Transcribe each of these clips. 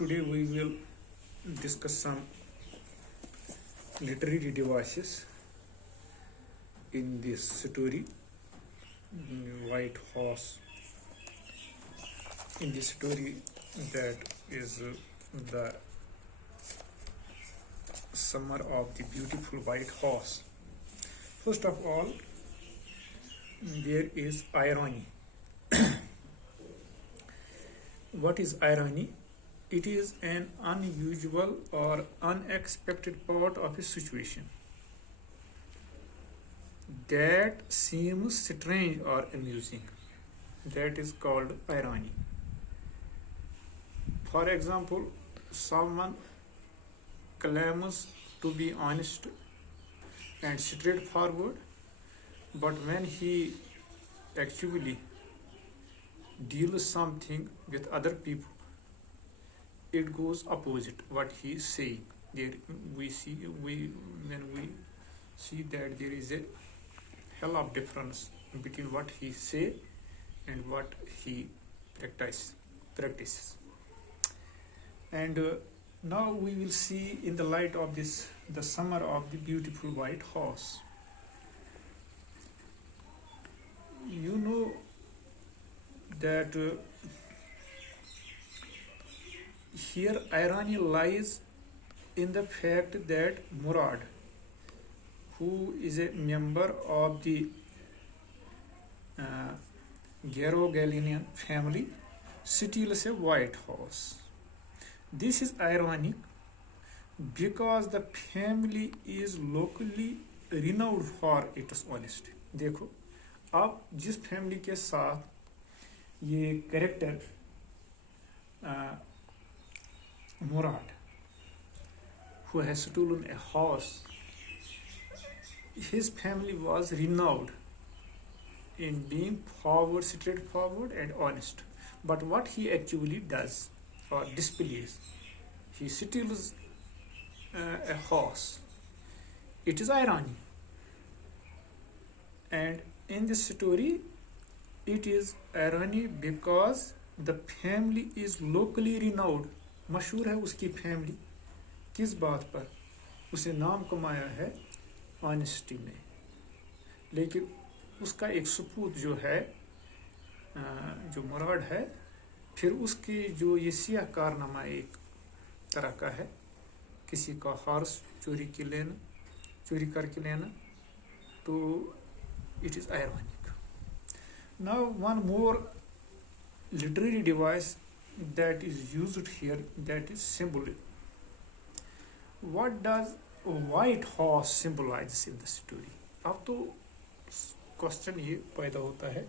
Today we will discuss some literary devices in this story, White Horse. In this story, that is the summer of the beautiful white horse. First of all, there is irony. What is irony? It is an unusual or unexpected part of a situation that seems strange or amusing. That is called irony. For example, someone claims to be honest and straightforward, but when he actually deals something with other people, it goes opposite what he is saying. There when we see that there is a hell of difference between what he say and what he practices. And now we will see in the light of this the summer of the beautiful white horse. You know that here irony lies in the fact that Murad, who is a member of the Garogalian family, steals a white horse. This is ironic because the family is locally renowned for its honesty. देखो अब जिस family के साथ ये character Murad, who has stolen a horse, his family was renowned in being straightforward and honest. But what he actually does or displays, he steals a horse. It is irony. And in this story, it is irony because the family is locally renowned. मशहूर है उसकी family किस बात पर? उसे नाम कमाया है ऑनेस्टी में, लेकिन उसका एक सपूत जो है जो मुराद है, फिर उसकी जो ये सियाह कारनामा एक तरह का है, किसी का हॉर्स चोरी करके लेना, तो it is ironic. Now one more literary device that is used here, that is symbolism. What does a white horse symbolize in the story? अब तो क्वेश्चन ये पैदा होता है,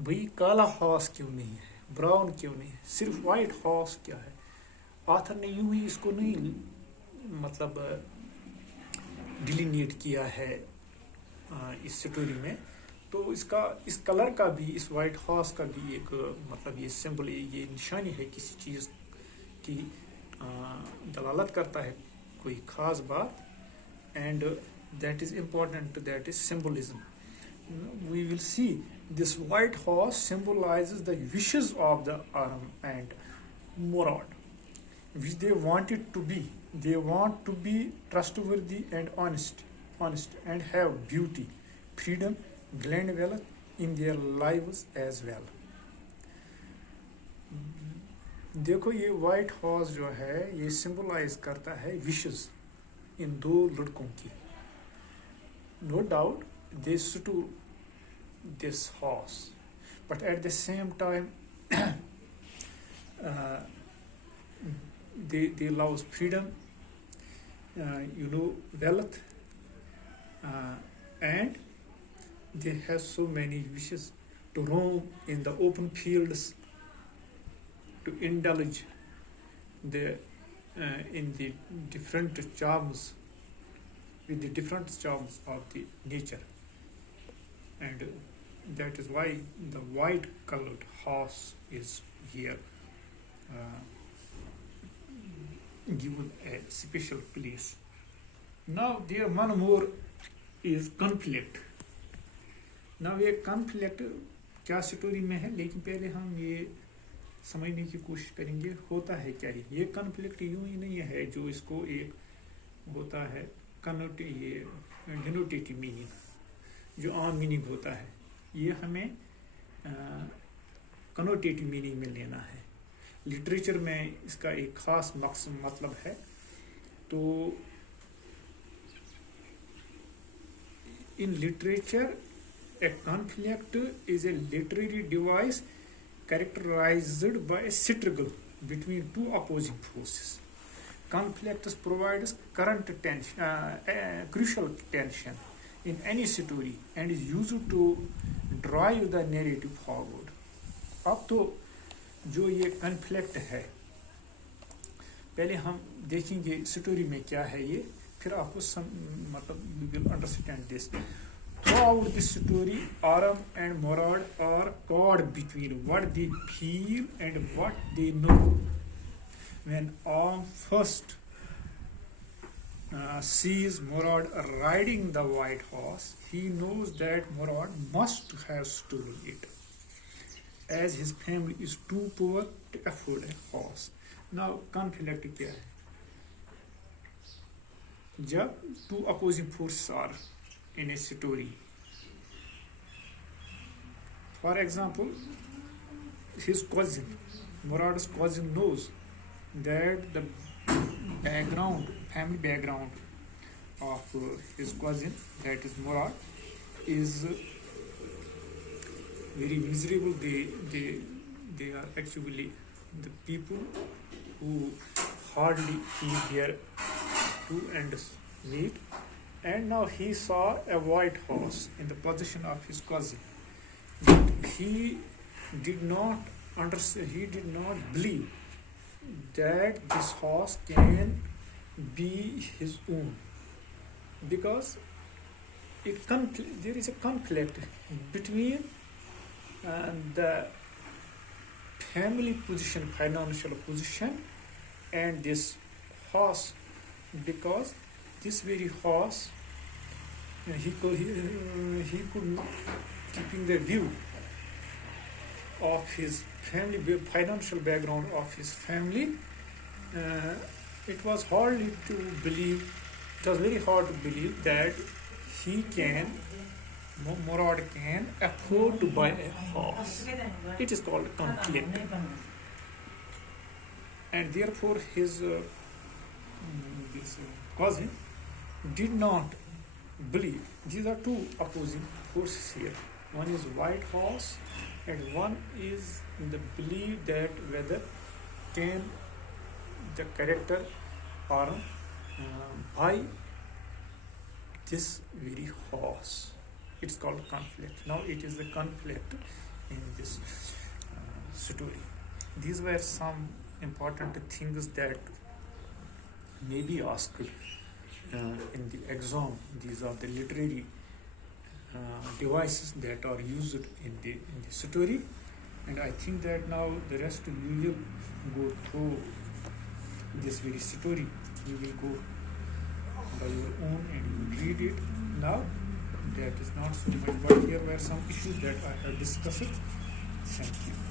भाई काला हॉर्स क्यों नहीं है, ब्राउन क्यों नहीं है, सिर्फ वाइट हॉर्स क्या है? ऑथर ने यूं ही इसको नहीं मतलब डिलीनिएट किया है इस स्टोरी में, तो इसका इस कलर का भी, इस वाइट हॉर्स का भी एक मतलब ये सिंबल, ये निशानी है किसी चीज़ की, दलालत करता है कोई ख़ास बात. And that is important, that is symbolism. We will see this white horse symbolises the wishes of the Aram and Murad, which they wanted to be. They want to be trustworthy and honest and have beauty, freedom, grand wealth in their lives as well. देखो ये white horse जो है ये symbolize करता है wishes इन दो लड़कों की. No doubt they stole this horse, but at the same time they love freedom, wealth, and they have so many wishes to roam in the open fields, to indulge in the different charms, with the different charms of the nature. And that is why the white colored horse is here given a special place. Now there one more is conflict. Now ये conflict क्या story में है, लेकिन पहले हम ये समझने की कोशिश करेंगे होता है क्या है। ये कॉन्फ्लिक्ट यूं ही नहीं है जो इसको एक होता है डिनोटेटिव मीनिंग जो आम मीनिंग होता है, ये हमें कनोटेटिव मीनिंग में लेना है। लिटरेचर में इसका एक खास मतलब है। तो in literature a conflict is a literary device characterized by a struggle between two opposing forces. Conflicts provides crucial tension in any story and is used to drive the narrative forward. अब तो जो ये conflict है, पहले हम देखेंगे story में क्या है ये, फिर आपको मतलब you will understand this. Throughout the story, Aram and Morad are caught between what they feel and what they know. When Aram first sees Morad riding the white horse, he knows that Morad must have stolen it, as his family is too poor to afford a horse. Now, conflict क्या है? जब two opposing forces are in a story. For example, his cousin, Murad's cousin, knows that the family background of his cousin, that is Murad, is very miserable. They are actually the people who hardly eat their food and meat. And now he saw a white horse in the possession of his cousin. But he did not understand, he did not believe that this horse can be his own, because there is a conflict between the family position, financial position, and this horse, because this very horse, he could not, keeping the view of his family, financial background of his family, it was very hard to believe that Murad can afford to buy a horse. It is called conflict. And therefore his cousin did not believe. These are two opposing forces here. One is white horse and one is the belief that whether can the character or buy this very horse. It's called conflict. Now it is the conflict in this story. These were some important things that may be asked in the exam. These are the literary devices that are used in the story, and I think that now the rest you will go through this very story. You will go by your own and you will read it. Now that is not so much, but here were some issues that I have discussed. Thank you.